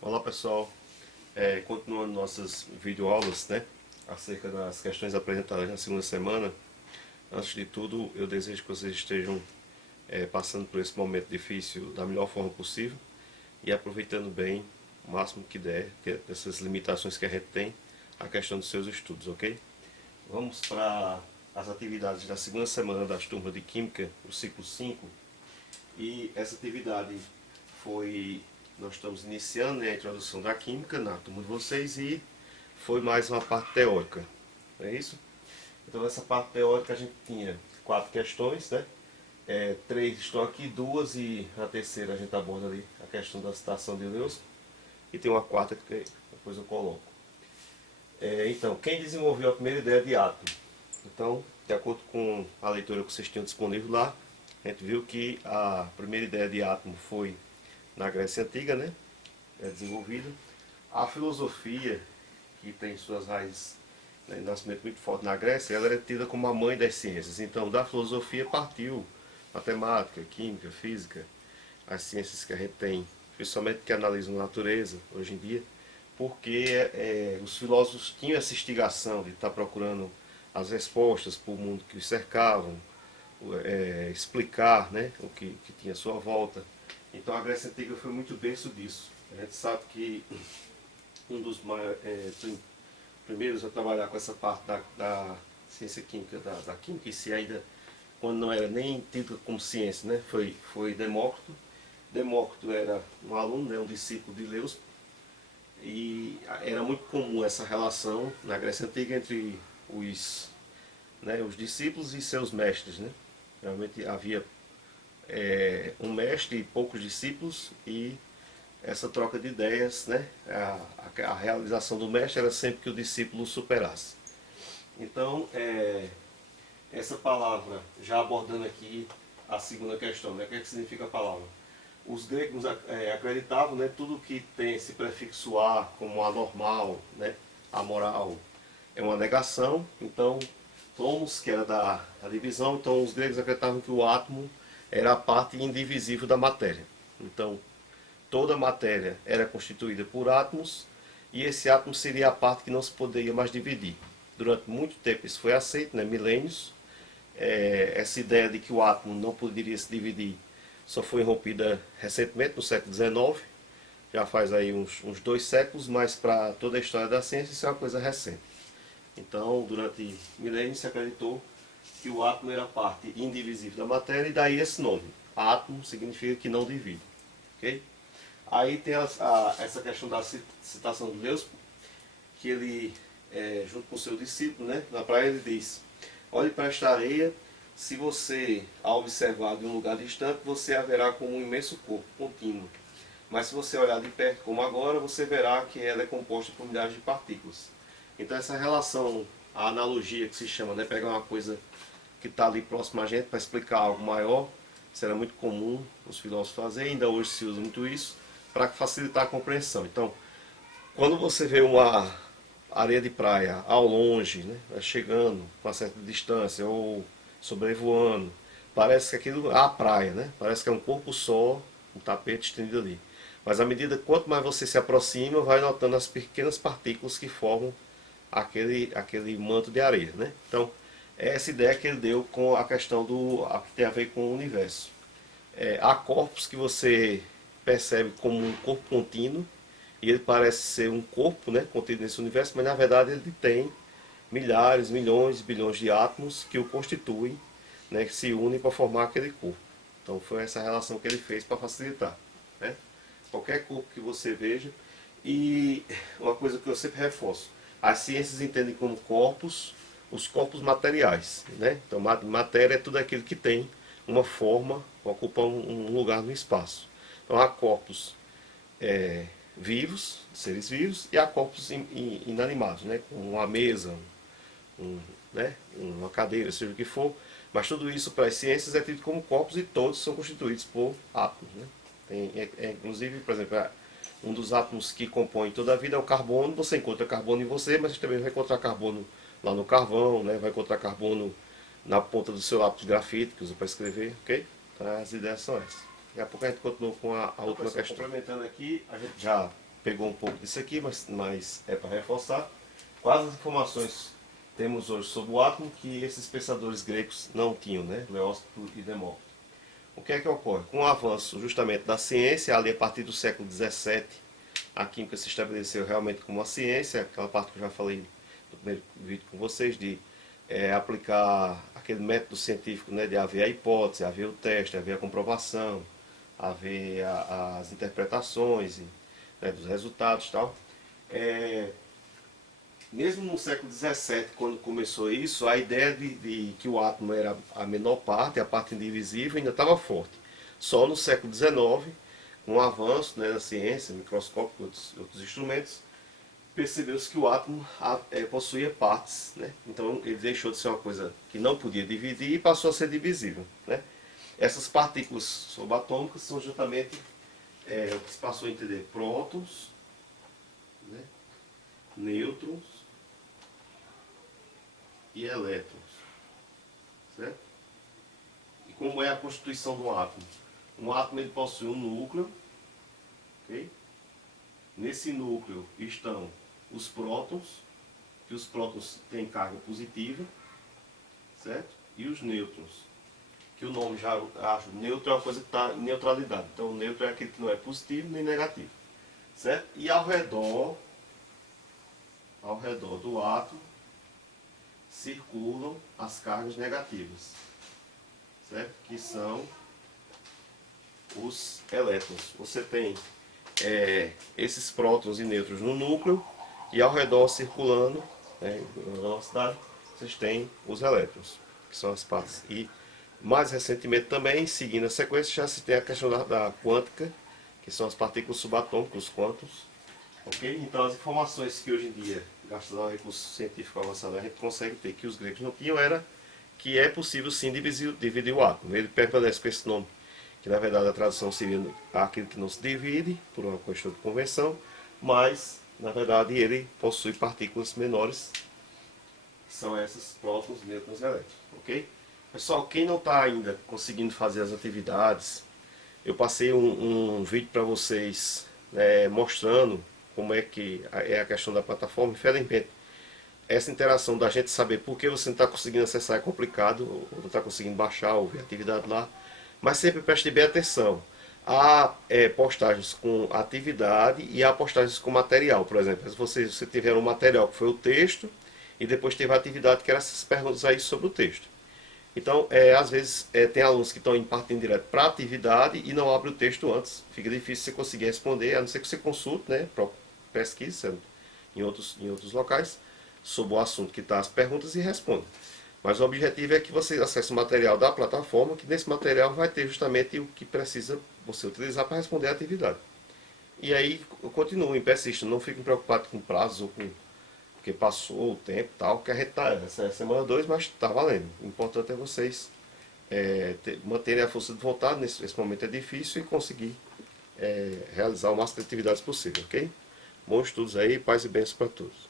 Olá pessoal, continuando nossas videoaulas, né, acerca das questões apresentadas na segunda semana. Antes de tudo, eu desejo que vocês estejam passando por esse momento difícil da melhor forma possível e aproveitando bem o máximo que der, dessas limitações que a gente tem, a questão dos seus estudos, ok? Vamos para as atividades da segunda semana das turmas de Química, o ciclo 5. E essa atividade nós estamos iniciando, né, a introdução da Química na turma de vocês e foi mais uma parte teórica, não é isso? Então nessa parte teórica a gente tinha 4 questões, né? 3 estão aqui, 2 e a terceira a gente aborda ali a questão da citação de Deus e tem uma quarta que depois eu coloco. Então, quem desenvolveu a primeira ideia de átomo? Então, de acordo com a leitura que vocês tinham disponível lá, a gente viu que a primeira ideia de átomo foi na Grécia Antiga, né? Desenvolvida. A filosofia, que tem suas raízes, né, nascimento muito forte na Grécia, ela é tida como a mãe das ciências. Então, da filosofia partiu matemática, química, física, as ciências que a gente tem, principalmente que analisam a natureza hoje em dia, porque os filósofos tinham essa instigação de estar procurando as respostas para o mundo que os cercavam, explicar, né, o que tinha à sua volta. Então a Grécia Antiga foi muito berço disso. A gente sabe que um dos primeiros a trabalhar com essa parte da ciência química, da química em si ainda, quando não era nem tido como ciência, né, foi Demócrito. Demócrito era um aluno, né, um discípulo de Leucipo, e era muito comum essa relação na Grécia Antiga entre os discípulos e seus mestres, né? Realmente havia um mestre e poucos discípulos, e essa troca de ideias, né? A realização do mestre era sempre que o discípulo superasse. Então, essa palavra, já abordando aqui a segunda questão, né? O que é que significa a palavra? Os gregos acreditavam, né, tudo que tem esse prefixo a, como anormal, né, amoral, é uma negação. Então, tomos, que era da divisão, então os gregos acreditavam que o átomo era a parte indivisível da matéria. Então, toda a matéria era constituída por átomos e esse átomo seria a parte que não se poderia mais dividir. Durante muito tempo isso foi aceito, né, milênios. Essa ideia de que o átomo não poderia se dividir só foi rompida recentemente, no século XIX, já faz aí uns 2 séculos, mas para toda a história da ciência isso é uma coisa recente. Então, durante milênios se acreditou que o átomo era a parte indivisível da matéria, e daí esse nome. Átomo significa que não divide. Okay? Aí tem essa questão da citação de Leucipo, que ele, junto com o seu discípulo, né, na praia, ele diz: olhe para esta areia, se você a observar de um lugar distante, você a verá como um imenso corpo contínuo. Mas se você olhar de perto, como agora, você verá que ela é composta por milhares de partículas. Então essa relação, a analogia que se chama, né, pegar uma coisa que está ali próximo a gente para explicar algo maior, isso era muito comum os filósofos fazerem, ainda hoje se usa muito isso, para facilitar a compreensão. Então, quando você vê uma areia de praia ao longe, né, chegando com uma certa distância, ou sobrevoando, parece que aquilo é a praia, né? Parece que é um corpo só, um tapete estendido ali. Mas à medida quanto mais você se aproxima, vai notando as pequenas partículas que formam aquele manto de areia, né? Então, é essa ideia que ele deu com a questão que tem a ver com o universo. Há corpos que você percebe como um corpo contínuo, e ele parece ser um corpo, né, contido nesse universo, mas na verdade ele tem milhares, milhões, bilhões de átomos que o constituem, né, que se unem para formar aquele corpo. Então foi essa relação que ele fez para facilitar, né? Qualquer corpo que você veja. E uma coisa que eu sempre reforço: as ciências entendem como corpos os corpos materiais, né? Então matéria é tudo aquilo que tem uma forma, ocupa um lugar no espaço. Então há corpos vivos, seres vivos, e há corpos inanimados, né? Como uma mesa, né, uma cadeira, seja o que for, mas tudo isso para as ciências é tido como corpos e todos são constituídos por átomos. Né? Inclusive, por exemplo, um dos átomos que compõem toda a vida é o carbono. Você encontra carbono em você, mas você também vai encontrar carbono lá no carvão, né? Vai encontrar carbono na ponta do seu lápis de grafite que usa para escrever, ok? Então as ideias são essas. Daqui a pouco a gente continua com a última questão. Complementando aqui, a gente já pegou um pouco disso aqui, mas é para reforçar. Quais as informações temos hoje sobre o átomo que esses pensadores gregos não tinham, né? Leócrito e Demócrito. O que é que ocorre? Com o avanço justamente da ciência, ali a partir do século XVII, a química se estabeleceu realmente como uma ciência, aquela parte que eu já falei no primeiro vídeo com vocês, de aplicar aquele método científico, né, de haver a hipótese, haver o teste, haver a comprovação, haver as interpretações, né, dos resultados e tal. Mesmo no século XVII, quando começou isso, a ideia de que o átomo era a menor parte, a parte indivisível, ainda estava forte. Só no século XIX, com o avanço, né, da ciência, microscópio e outros instrumentos, percebeu-se que o átomo possuía partes, né? Então ele deixou de ser uma coisa que não podia dividir e passou a ser divisível, né? Essas partículas subatômicas são justamente o que se passou a entender: prótons, né, nêutrons e elétrons, certo? E como é a constituição do átomo? Um átomo ele possui um núcleo, ok? Nesse núcleo estão os prótons, que os prótons têm carga positiva, certo? E os nêutrons, que o nome já acha, neutro é uma coisa que está em neutralidade. Então o neutro é aquele que não é positivo nem negativo, certo? E ao redor do átomo circulam as cargas negativas, certo? Que são os elétrons. Você tem esses prótons e nêutrons no núcleo e ao redor circulando, né, na velocidade, vocês têm os elétrons, que são as partes. E mais recentemente também, seguindo a sequência, já se tem a questão da quântica, que são as partículas subatômicas, os quântons. Okay? Então as informações que hoje em dia, gastando um recurso científico avançado, a gente consegue ter que os gregos não tinham, era que é possível sim dividir o átomo. Ele permanece com esse nome, que na verdade a tradução seria aquilo que não se divide, por uma questão de convenção, mas na verdade ele possui partículas menores, que são essas prótons, nêutrons e elétrons. Ok? Pessoal, quem não está ainda conseguindo fazer as atividades, eu passei um vídeo para vocês mostrando como é que é a questão da plataforma. Infelizmente, essa interação da gente saber por que você não está conseguindo acessar é complicado, ou não está conseguindo baixar ou ver a atividade lá, mas sempre preste bem atenção. Há postagens com atividade e há postagens com material. Por exemplo, se você tiver um material que foi o texto e depois teve a atividade que eram essas perguntas aí sobre o texto. Então, às vezes, tem alunos que estão partindo direto para a atividade e não abrem o texto antes. Fica difícil você conseguir responder, a não ser que você consulte, né, pesquisa em outros locais sobre o assunto que está as perguntas e responda. Mas o objetivo é que você acesse o material da plataforma, que nesse material vai ter justamente o que precisa você utilizar para responder a atividade. E aí, continuem, persistam, não fiquem preocupados com prazos ou com porque passou o tempo e tal, que a gente está, essa é semana 2, mas está valendo. O importante é vocês manterem a força de vontade, nesse momento é difícil, e conseguir realizar o máximo de atividades possível, ok? Bons estudos aí, paz e bênçãos para todos.